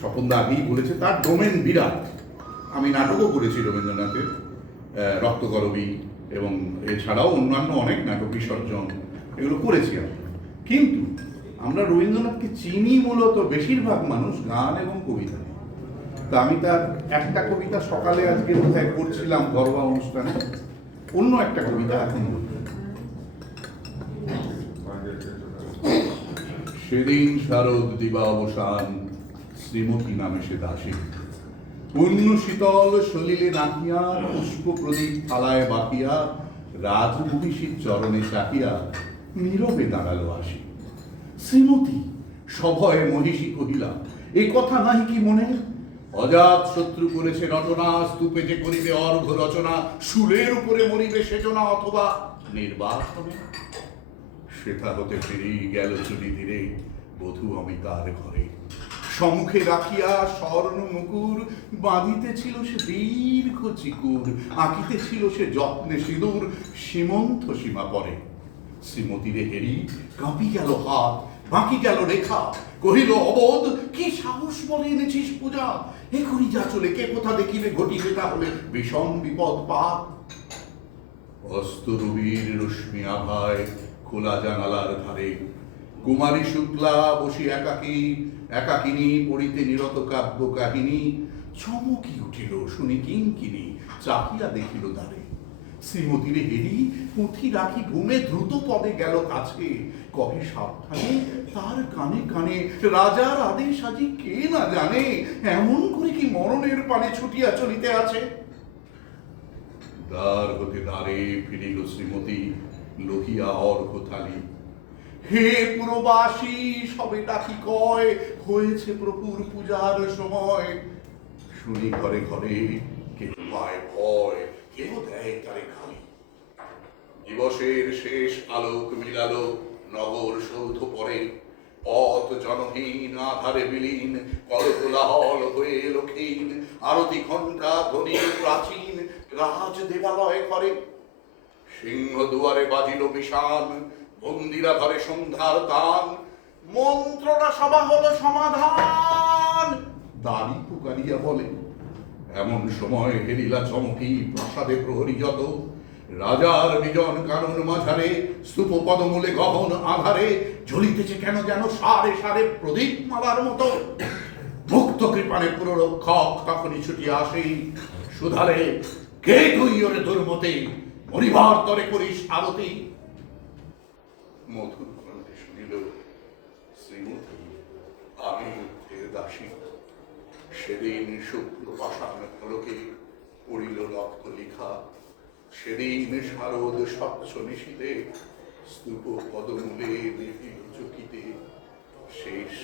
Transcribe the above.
স্বপনদা আগেই বলেছে, তার ডোমেন বিরাট। আমি নাটকও করেছি রবীন্দ্রনাথের, রক্তকরবী, এবং এছাড়াও অন্যান্য অনেক নাটক, বিসর্জন, এগুলো করেছি আমি। কিন্তু আমরা রবীন্দ্রনাথকে চিনি মূলত বেশিরভাগ মানুষ গান এবং কবিতা। তা আমি তার একটা কবিতা সকালে আজকে বোধহয় করছিলাম ঘরোয়া অনুষ্ঠানে, অন্য একটা কবিতা এখন বলব। সেদিন শারদ দিবা অবসান, শ্রীমতী নামে সে দাসী, পূর্ণ শীতল সলিলে নাকিয়া, পুষ্প প্রদীপ থালায় বাকিয়া, রাজমহিষীর চরণে চাহিয়া নীরবে দাঁড়ালো আসি। শ্রীমতী সভয়ে মহিষী কহিলা, এ কথা নাহি কি মনে? অজাত শত্রু করেছে রচনা, স্তূপে যে করিবে অর্ঘ রচনা, শুলের উপরে মরিবে সেজনা, অথবা নির্বাসনে। সেথা হতে ফিরেই গেল চুরি ধীরে বধূ অমিতার ঘরে। সম্মুখে রাখিয়া স্বর্ণ মুকুর, বাঁধিতেছিল সে দীর্ঘ চিকুর, আঁকিতেছিল সে যত্নে সিঁদুর, সীমন্ত সীমা পরে। শ্রীমতীরে হেরি কাঁপি গেল হাত, বাঁকি গেল রেখা, কহিল অবোধ, কি সাহস বলে এনেছিস পূজা? এখনই যা চলে, কে কোথা দেখিবে ঘটিবে তাহলে বিষম বিপদ পাপ। অস্ত রবির রশ্মি আভায় খোলা জানালার ধারে, কুমারী শুক্লা বসি একাকী, একাকিনী পড়িতে নিরত কাব্য কাহিনী। চমকি উঠিল শুনি কিঙ্কিনি, চাহিয়া দেখিল দ্বারে। শ্রীমতীরে হেরি পুঁথি রাখি ঘুমে দ্রুত পদে গেল কাছে, কহে সাবধানে তার কানে কানে, রাজার আদেশ আজি কে না জানে, এমন করে কি মরণের পানে ছুটিয়া চলিতে আছে। দ্বার হতে দ্বারে ফিরিল শ্রীমতী, লোহিয়া অর্ঘ থালি। হে পুরবাসী সবে ডাকি কয়, হয়েছে প্রভুর পূজার সময়। শুনি ঘরে ঘরে কেউ পায় ভয়, কেউ দেয় তারে খালি। দিবসের শেষ আলোক মিলালো নগর সৌধ পরে, পথ জনহীন আধারে বিলীন, কলকোলাহল হয়ে এলো ক্ষীণ, আরতি ঘণ্টা ধ্বনি প্রাচীন, রাজ দেবালয় করে। সিংহ দুয়ারে বাজিল বিষান, মন্দিরা ধরে সন্ধ্যার তান, মন্ত্রটা সভা হলো সমাধান, দাড়ি পুকারিয়া বলে। এমন সময় হেরিলা চমকি প্রাসাদে প্রহরী যত, রাজার বিজন কানন মাঝারে, স্তূপ পদমূলে গহন আধারে, জ্বলিতেছে কেন যেন সারে সারে প্রদীপ মালার মতো। মুক্ত কৃপানে পুররক্ষক তখনই ছুটিয়া আসে, সুধারে, কে তুই ওরে দুর্মতে, মরিবার তরে করিস আরতি। মধুর কণ্ঠে শুনিল শ্রীমতী, আমি দাসী। সেদিন শুক্ল পাষাণ ফলকে পড়িল রক্ত লিখা, সেদিন শারদ স্বচ্ছ নিশীতে স্তূপ পদমূলে নিভিল চকিতে, শেষ